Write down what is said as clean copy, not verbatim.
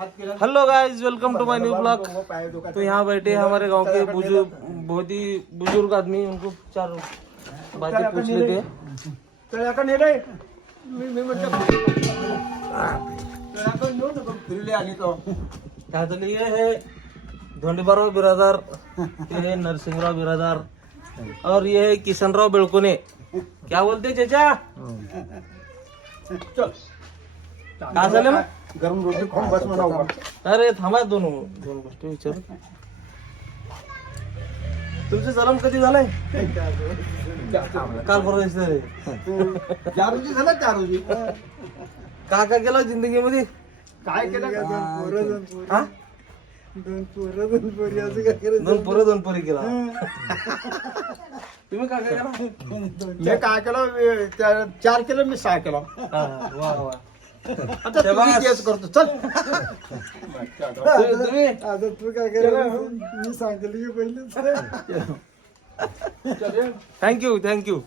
Hello guys, welcome to my new blog. तो यहाँ बैठे हमारे गांव के बहुत ही बुजुर्ग आदमी, उनको चार बातें पूछ लेते हैं। ये है धोंडीबाराव बिरादार, ये है नरसिंहराव बिरादार और ये है किशनराव बेळकोने। क्या बोलते चाचा? काय झालं ना? गरम रोटी खाऊन बस म्हणावं. अरे थांबा, दोन गोष्टी विचारू. तुमचं जन्म कधी झालाय? काल परवा दिवशी रे. 4 रोजी झालं, 4 रोजी. काय काय केलं जिंदगीमध्ये? काय केलं? हा? दोन पोरी असं काय केलं? दोन पोरी केला. तुम्ही काय काय केला? मी काय केलं? 4 केलं, मी 6 केलं. वा वा. आता तुम्ही तेच करतो. चल. तुम्ही आता तू काय केलं? मी सांगितलं की पहिलेच. थँक्यू.